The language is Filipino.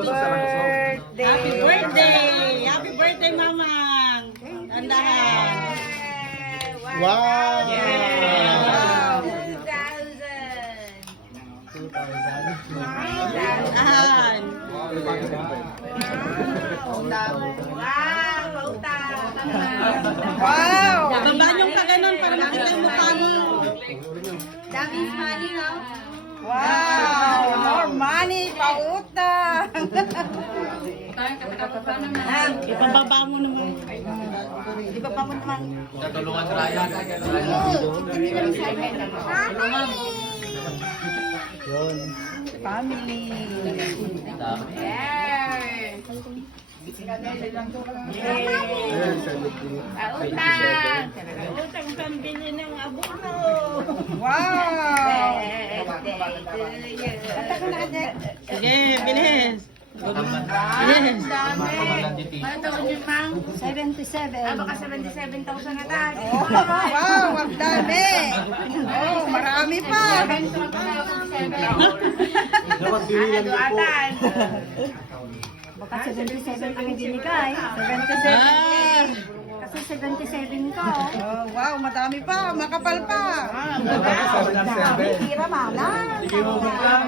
Birthday! Happy birthday! Happy birthday, Mamang! Tandahan! Wow! Wow! 2,000. Tandahan! Wow! Baba niyong pa ganun para makita yung mukha mo. Daming money, no? Wow! More money, pautang! Ipababa mo naman. Ibaba mo naman. Natulungan si Ryan. Yun. Family. Ayan, 70. Utang pambili ng abono. Wow! Sige, bilis. Yes. Ano taon yun, Mang? 77. Baka 77,000 na tayo. Oh, wow! Ang dami! Oh, marami pa! Dapat binilang niyo po. Baka 77 ang binigay. 77. Ah, Kasi 77 ko. Oh, wow, madami pa, makapal pa. Tira, mama. Sige mo lang.